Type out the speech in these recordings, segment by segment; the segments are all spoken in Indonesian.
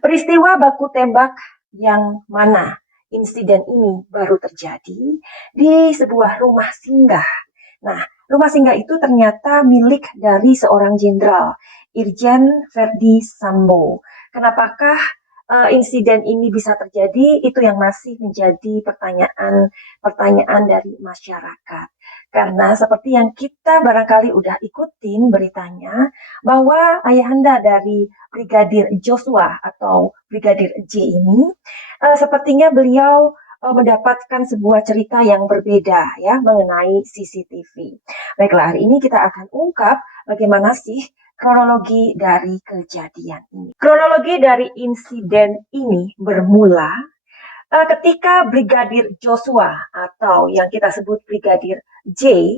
Peristiwa baku tembak yang mana insiden ini baru terjadi di sebuah rumah singgah. Nah, rumah singgah itu ternyata milik dari seorang jenderal, Irjen Verdi Sambo. Kenapakah insiden ini bisa terjadi? Itu yang masih menjadi pertanyaan dari masyarakat. Karena seperti yang kita barangkali udah ikutin beritanya, bahwa ayahanda dari Brigadir Joshua atau Brigadir J ini, sepertinya beliau mendapatkan sebuah cerita yang berbeda ya mengenai CCTV. Baiklah, hari ini kita akan ungkap bagaimana sih kronologi dari kejadian ini. Kronologi dari insiden ini bermula ketika Brigadir Joshua atau yang kita sebut Brigadir J,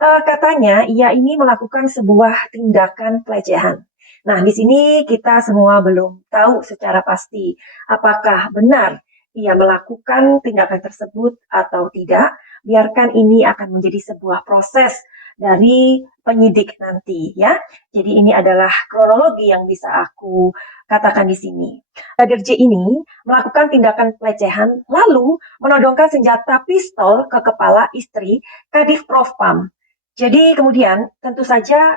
katanya ia ini melakukan sebuah tindakan pelecehan. Nah, di sini kita semua belum tahu secara pasti apakah benar ia melakukan tindakan tersebut atau tidak. Biarkan ini akan menjadi sebuah proses dari penyidik nanti ya. Jadi ini adalah kronologi yang bisa aku katakan di sini. Brigadir J ini melakukan tindakan pelecehan lalu menodongkan senjata pistol ke kepala istri Kadif Propam. Jadi kemudian tentu saja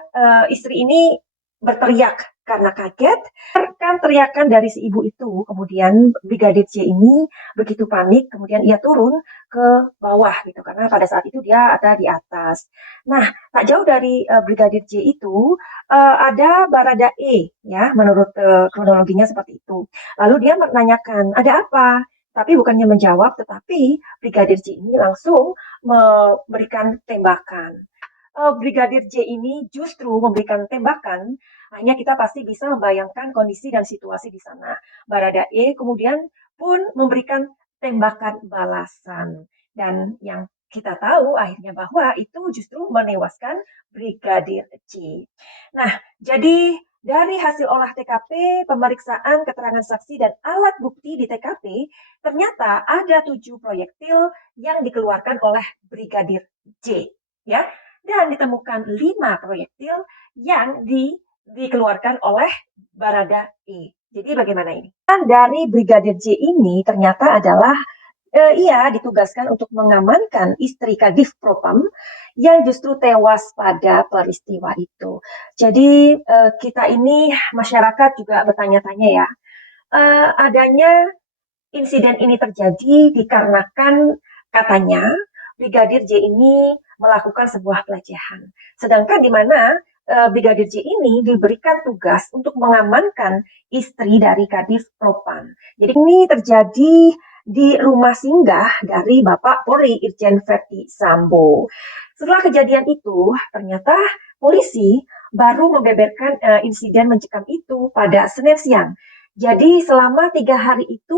istri ini berteriak karena kaget. Kan teriakan dari si ibu itu, kemudian Brigadir J ini begitu panik, kemudian ia turun ke bawah gitu karena pada saat itu dia ada di atas. Nah, tak jauh dari Brigadir J itu ada Baradae ya, menurut kronologinya seperti itu. Lalu dia menanyakan, ada apa? Tapi bukannya menjawab, tetapi Brigadir J ini langsung memberikan tembakan. Brigadir J ini justru memberikan tembakan, hanya kita pasti bisa membayangkan kondisi dan situasi di sana. Baradae kemudian pun memberikan tembakan balasan. Dan yang kita tahu akhirnya bahwa itu justru menewaskan Brigadir J. Nah, jadi dari hasil olah TKP, pemeriksaan keterangan saksi dan alat bukti di TKP, ternyata ada 7 proyektil yang dikeluarkan oleh Brigadir J. Ya, dan ditemukan 5 proyektil yang dikeluarkan oleh Barada E. Jadi bagaimana ini? Dan dari Brigadir J ini ternyata adalah ia ditugaskan untuk mengamankan istri Kadif Propam yang justru tewas pada peristiwa itu. Jadi kita ini masyarakat juga bertanya-tanya ya, adanya insiden ini terjadi dikarenakan katanya Brigadir J ini melakukan sebuah pelecehan. Sedangkan di mana Brigadir J ini diberikan tugas untuk mengamankan istri dari Kadif Propam. Jadi ini terjadi di rumah singgah dari Bapak Polri Irjen Verdi Sambo. Setelah kejadian itu, ternyata polisi baru membeberkan insiden mencekam itu pada Senin siang. Jadi selama 3 hari itu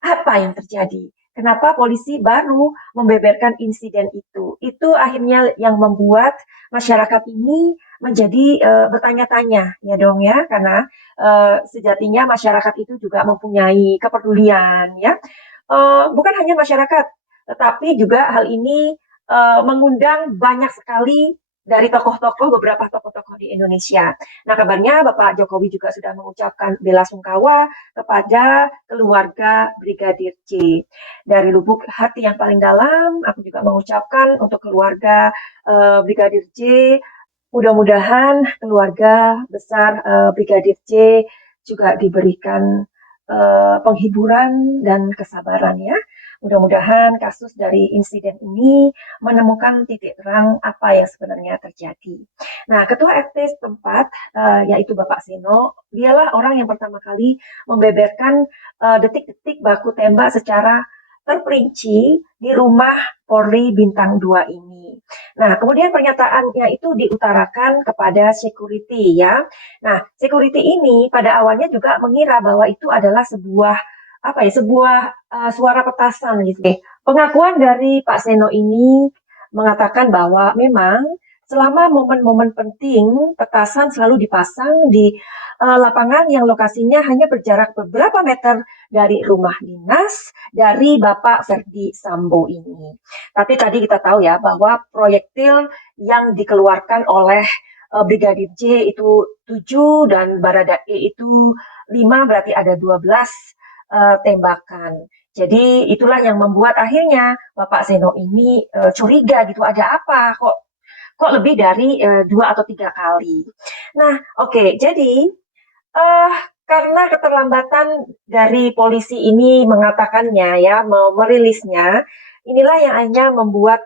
apa yang terjadi? Kenapa polisi baru membeberkan insiden itu? Itu akhirnya yang membuat masyarakat ini menjadi bertanya-tanya ya dong ya, karena sejatinya masyarakat itu juga mempunyai kepedulian ya. Bukan hanya masyarakat, tetapi juga hal ini mengundang banyak sekali dari tokoh-tokoh, beberapa tokoh-tokoh di Indonesia. Nah, kabarnya Bapak Jokowi juga sudah mengucapkan bela sungkawa kepada keluarga Brigadir J. Dari lubuk hati yang paling dalam, aku juga mengucapkan untuk keluarga Brigadir J, mudah-mudahan keluarga besar Brigadir J juga diberikan penghiburan dan kesabaran ya. Mudah-mudahan kasus dari insiden ini menemukan titik terang apa yang sebenarnya terjadi. Nah, Ketua RT setempat, yaitu Bapak Seno, dialah orang yang pertama kali membeberkan detik-detik baku tembak secara terperinci di rumah Polri Bintang 2 ini. Nah, kemudian pernyataannya itu diutarakan kepada security ya. Nah, security ini pada awalnya juga mengira bahwa itu adalah sebuah apa ya, sebuah suara petasan gitu. Pengakuan dari Pak Seno ini mengatakan bahwa memang selama momen-momen penting petasan selalu dipasang di lapangan yang lokasinya hanya berjarak beberapa meter dari rumah dinas dari Bapak Verdi Sambo ini. Tapi tadi kita tahu ya bahwa proyektil yang dikeluarkan oleh Brigadir J itu 7 dan Baradae itu 5 berarti ada 12 tembakan. Jadi itulah yang membuat akhirnya Bapak Seno ini curiga gitu, ada apa kok lebih dari 2 atau 3 kali. Nah, oke, jadi eh karena keterlambatan dari polisi ini mengatakannya ya, merilisnya, inilah yang akhirnya membuat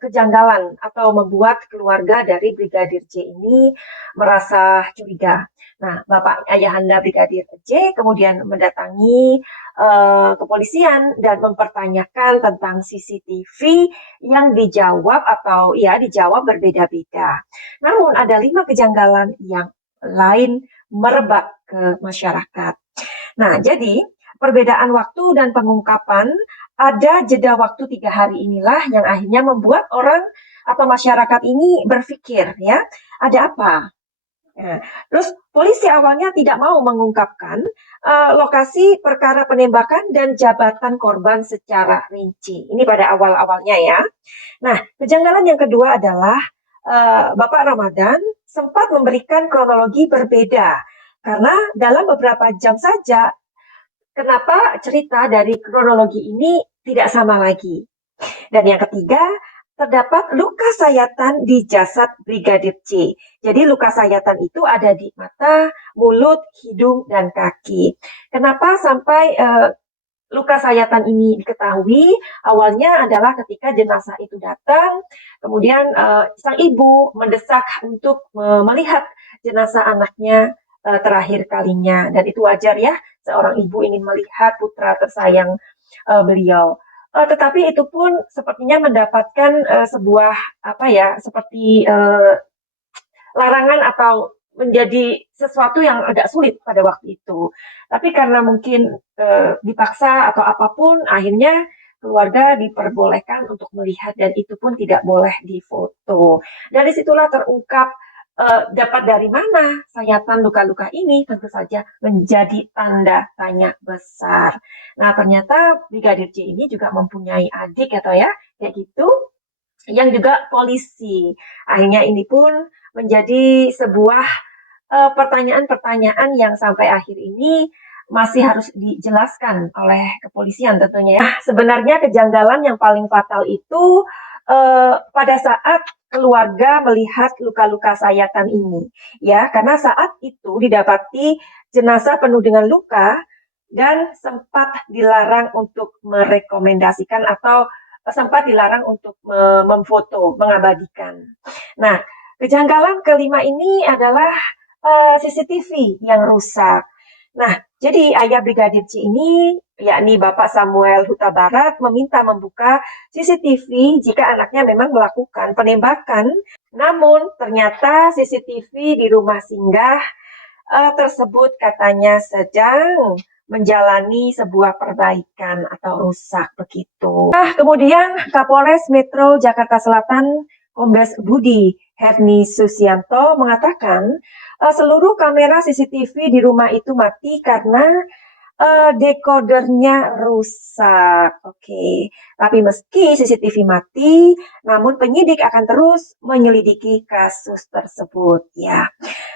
kejanggalan atau membuat keluarga dari Brigadir J ini merasa curiga. Nah, Bapak Ayahanda Brigadir J kemudian mendatangi kepolisian dan mempertanyakan tentang CCTV yang dijawab atau ya dijawab berbeda-beda. Namun ada 5 kejanggalan yang lain merebak ke masyarakat. Nah, jadi perbedaan waktu dan pengungkapan ada jeda waktu 3 hari inilah yang akhirnya membuat orang atau masyarakat ini berpikir ya, ada apa? Nah, terus polisi awalnya tidak mau mengungkapkan lokasi perkara penembakan dan jabatan korban secara rinci. Ini pada awal-awalnya ya. Nah, kejanggalan yang kedua adalah Bapak Ramadan sempat memberikan kronologi berbeda karena dalam beberapa jam saja, kenapa cerita dari kronologi ini tidak sama lagi. Dan yang ketiga, terdapat luka sayatan di jasad Brigadir J. Jadi luka sayatan itu ada di mata, mulut, hidung, dan kaki. Kenapa sampai luka sayatan ini diketahui? Awalnya adalah ketika jenazah itu datang, kemudian sang ibu mendesak untuk melihat jenazah anaknya terakhir kalinya. Dan itu wajar ya, seorang ibu ingin melihat putra tersayang beliau. Tetapi itu pun sepertinya mendapatkan sebuah apa ya, seperti larangan atau menjadi sesuatu yang agak sulit pada waktu itu. Tapi karena mungkin dipaksa atau apapun, akhirnya keluarga diperbolehkan untuk melihat dan itu pun tidak boleh difoto. Dari situlah terungkap dapat dari mana sayatan luka-luka ini, tentu saja menjadi tanda tanya besar. Nah, ternyata Brigadir J ini juga mempunyai adik atau ya, kayak gitu, yang juga polisi. Akhirnya ini pun menjadi sebuah pertanyaan-pertanyaan yang sampai akhir ini masih harus dijelaskan oleh kepolisian tentunya ya. Sebenarnya kejanggalan yang paling fatal itu pada saat keluarga melihat luka-luka sayatan ini ya, karena saat itu didapati jenazah penuh dengan luka dan sempat dilarang untuk merekomendasikan atau sempat dilarang untuk memfoto, mengabadikan. Nah, kejanggalan kelima ini adalah CCTV yang rusak. Nah, jadi ayah Brigadir C ini, yakni Bapak Samuel Huta Barat, meminta membuka CCTV jika anaknya memang melakukan penembakan. Namun, ternyata CCTV di rumah singgah tersebut katanya sedang menjalani sebuah perbaikan atau rusak begitu. Nah, kemudian Kapolres Metro Jakarta Selatan Kombes Budi Herni Susianto mengatakan seluruh kamera CCTV di rumah itu mati karena dekodernya rusak. Oke, tapi meski CCTV mati, namun penyidik akan terus menyelidiki kasus tersebut ya.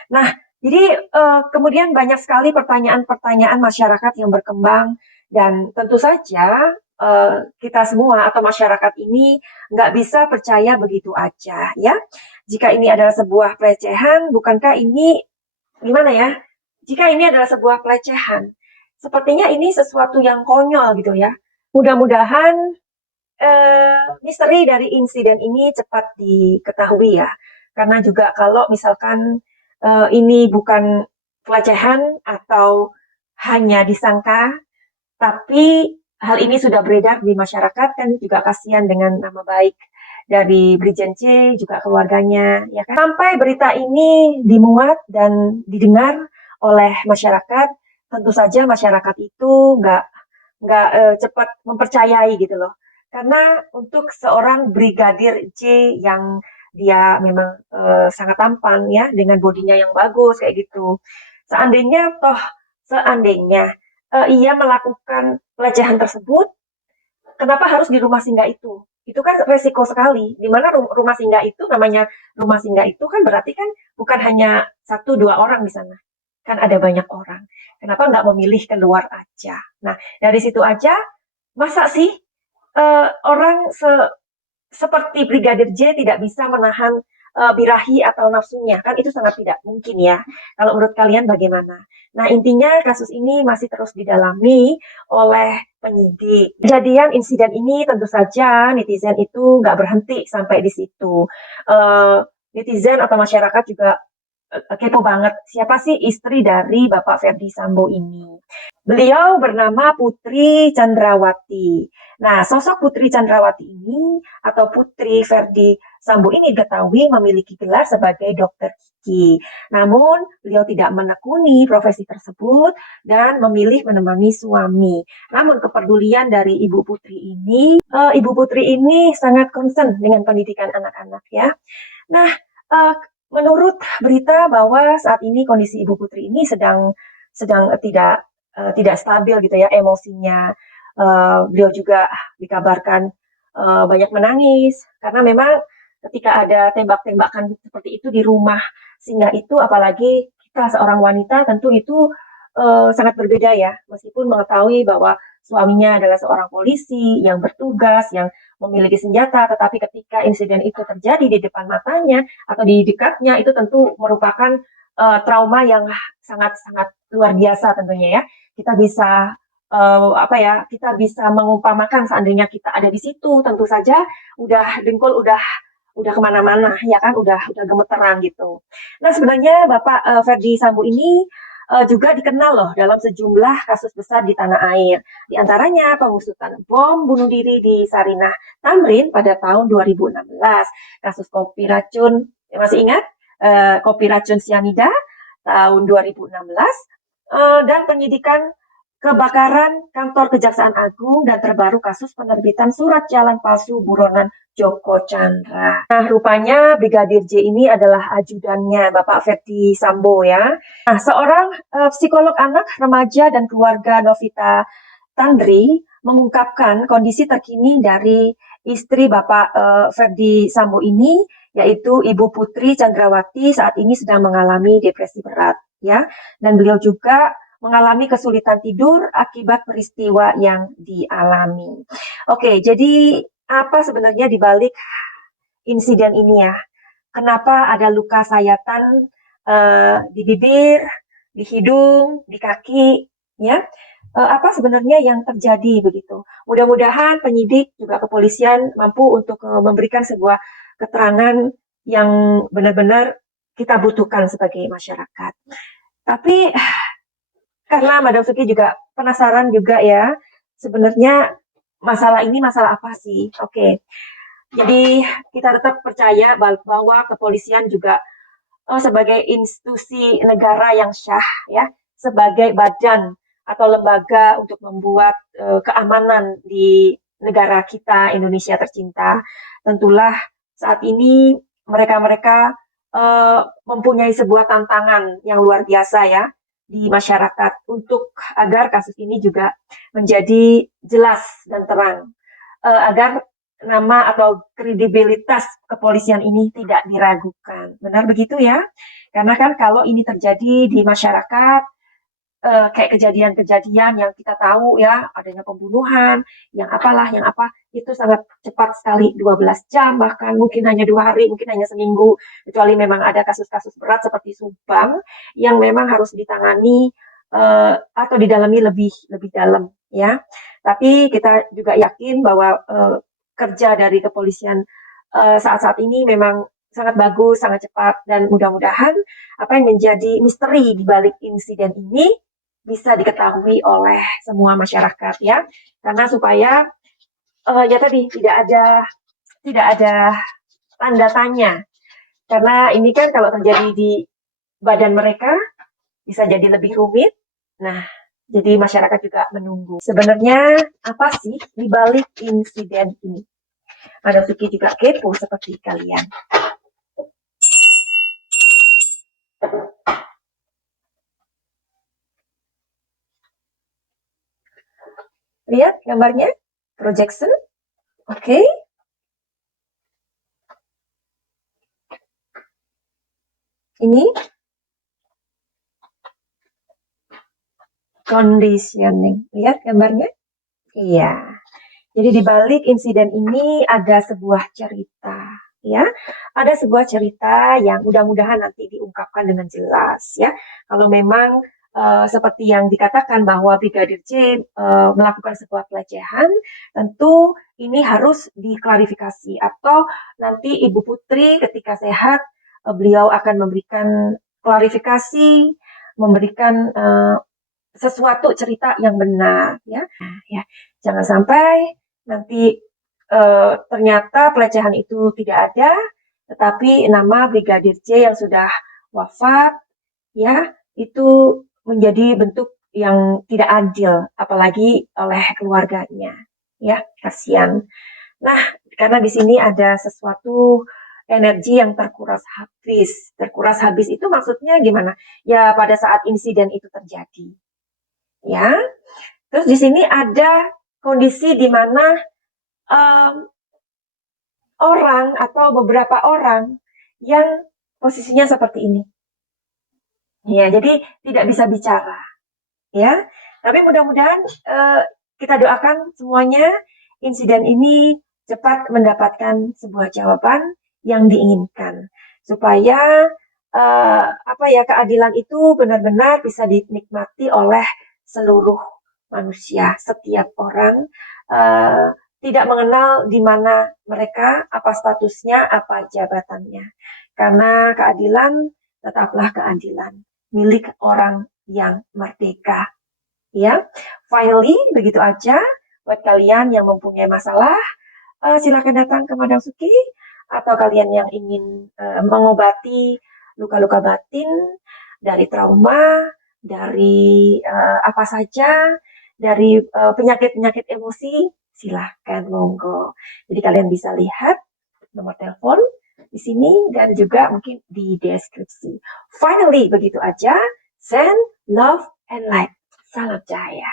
Nah, jadi kemudian banyak sekali pertanyaan-pertanyaan masyarakat yang berkembang dan tentu saja kita semua atau masyarakat ini nggak bisa percaya begitu aja ya. Jika ini adalah sebuah pelecehan, bukankah ini gimana ya? Jika ini adalah sebuah pelecehan, sepertinya ini sesuatu yang konyol gitu ya. Mudah-mudahan misteri dari insiden ini cepat diketahui ya. Karena juga kalau misalkan ini bukan pelecehan atau hanya disangka, tapi hal ini sudah beredar di masyarakat kan juga kasihan dengan nama baik dari Brigjen C juga keluarganya ya kan. Sampai berita ini dimuat dan didengar oleh masyarakat, tentu saja masyarakat itu nggak cepat mempercayai gitu loh. Karena untuk seorang Brigadir J yang dia memang sangat tampan ya dengan bodinya yang bagus kayak gitu. Seandainya ia melakukan pelecehan tersebut, kenapa harus di rumah singgah itu? Itu kan resiko sekali. Di mana rumah singgah itu namanya rumah singgah itu kan berarti kan bukan hanya 1-2 orang di sana. Kan ada banyak orang. Kenapa nggak memilih keluar aja? Nah, dari situ aja, masa sih orang seperti Brigadir J tidak bisa menahan birahi atau nafsunya, kan itu sangat tidak mungkin ya. Kalau menurut kalian bagaimana? Nah, intinya kasus ini masih terus didalami oleh penyidik. Kejadian insiden ini tentu saja netizen itu nggak berhenti sampai di situ. Eh, Netizen atau masyarakat juga kepo banget. Siapa sih istri dari Bapak Ferdi Sambo ini? Beliau bernama Putri Chandrawati. Nah, sosok Putri Chandrawati ini atau Putri Ferdi Sambo ini diketahui memiliki gelar sebagai dokter gigi. Namun, beliau tidak menekuni profesi tersebut dan memilih menemani suami. Namun, kepedulian dari Ibu Putri ini sangat concern dengan pendidikan anak-anak ya. Nah, eh, menurut berita bahwa saat ini kondisi Ibu Putri ini sedang sedang tidak stabil gitu ya emosinya. Beliau juga dikabarkan banyak menangis karena memang ketika ada tembak-tembakan seperti itu di rumah singgah itu, apalagi kita seorang wanita tentu itu sangat berbeda ya, meskipun mengetahui bahwa suaminya adalah seorang polisi yang bertugas, yang memiliki senjata, tetapi ketika insiden itu terjadi di depan matanya atau di dekatnya, itu tentu merupakan trauma yang sangat-sangat luar biasa tentunya ya. Kita bisa kita bisa mengumpamakan seandainya kita ada di situ, tentu saja udah dengkul udah kemana-mana ya kan, udah gemeteran gitu. Nah sebenarnya Bapak Ferdi Sambo ini juga dikenal loh dalam sejumlah kasus besar di tanah air. Di antaranya pengusutan bom bunuh diri di Sarinah Tamrin pada tahun 2016, kasus kopi racun, masih ingat? Kopi racun sianida tahun 2016, dan penyidikan kebakaran kantor Kejaksaan Agung dan terbaru kasus penerbitan surat jalan palsu buronan Joko Chandra. Nah, rupanya Brigadir J ini adalah ajudannya Bapak Ferdi Sambo ya. Nah, seorang psikolog anak, remaja, dan keluarga Novita Tandri mengungkapkan kondisi terkini dari istri Bapak Ferdi Sambo ini, yaitu Ibu Putri Chandrawati saat ini sedang mengalami depresi berat ya, dan beliau juga mengalami kesulitan tidur akibat peristiwa yang dialami. Oke, jadi apa sebenarnya di balik insiden ini ya? Kenapa ada luka sayatan di bibir, di hidung, di kaki, ya? Apa sebenarnya yang terjadi begitu? Mudah-mudahan penyidik juga kepolisian mampu untuk memberikan sebuah keterangan yang benar-benar kita butuhkan sebagai masyarakat. Tapi karena Madam Suki juga penasaran juga ya, sebenarnya masalah ini masalah apa sih? Oke, jadi kita tetap percaya bahwa kepolisian juga sebagai institusi negara yang syah ya, sebagai badan atau lembaga untuk membuat keamanan di negara kita Indonesia tercinta. Tentulah saat ini mereka-mereka mempunyai sebuah tantangan yang luar biasa ya di masyarakat untuk agar kasus ini juga menjadi jelas dan terang, agar nama atau kredibilitas kepolisian ini tidak diragukan. Benar begitu ya? Karena kan kalau ini terjadi di masyarakat, kayak kejadian-kejadian yang kita tahu ya, adanya pembunuhan, yang apa, itu sangat cepat sekali, 12 jam, bahkan mungkin hanya 2 hari, mungkin hanya seminggu, kecuali memang ada kasus-kasus berat seperti Subang, yang memang harus ditangani atau didalami lebih lebih dalam ya. Tapi kita juga yakin bahwa kerja dari kepolisian saat-saat ini memang sangat bagus, sangat cepat, dan mudah-mudahan apa yang menjadi misteri di balik insiden ini bisa diketahui oleh semua masyarakat ya, karena supaya ya tadi tidak ada tanda tanya, karena ini kan kalau terjadi di badan mereka bisa jadi lebih rumit. Nah, jadi masyarakat juga menunggu sebenarnya apa sih di balik insiden ini. Ada Suki juga kepo seperti kalian. Lihat gambarnya, projection. Oke. Ini conditioning. Lihat gambarnya? Iya. Jadi di balik insiden ini ada sebuah cerita, ya. Ada sebuah cerita yang mudah-mudahan nanti diungkapkan dengan jelas, ya. Kalau memang seperti yang dikatakan bahwa Brigadir J melakukan sebuah pelecehan, tentu ini harus diklarifikasi atau nanti Ibu Putri ketika sehat beliau akan memberikan klarifikasi, memberikan sesuatu cerita yang benar, ya. Ya, jangan sampai nanti ternyata pelecehan itu tidak ada, tetapi nama Brigadir J yang sudah wafat, ya, itu menjadi bentuk yang tidak adil, apalagi oleh keluarganya, ya, kasihan. Nah, karena di sini ada sesuatu energi yang terkuras habis. Terkuras habis itu maksudnya gimana? Ya, pada saat insiden itu terjadi, ya. Terus di sini ada kondisi di mana orang atau beberapa orang yang posisinya seperti ini. Ya, jadi tidak bisa bicara, ya. Tapi mudah-mudahan kita doakan semuanya insiden ini cepat mendapatkan sebuah jawaban yang diinginkan supaya keadilan itu benar-benar bisa dinikmati oleh seluruh manusia, setiap orang tidak mengenal di mana mereka, apa statusnya, apa jabatannya. Karena keadilan tetaplah keadilan milik orang yang merdeka. Ya, finally begitu aja. Buat kalian yang mempunyai masalah, silakan datang ke Madang Suki, atau kalian yang ingin mengobati luka-luka batin dari trauma, dari apa saja, dari penyakit-penyakit emosi, silahkan monggo. Jadi kalian bisa lihat nomor telepon di sini dan juga mungkin di deskripsi. Finally begitu aja. Send love and light. Salam cahaya.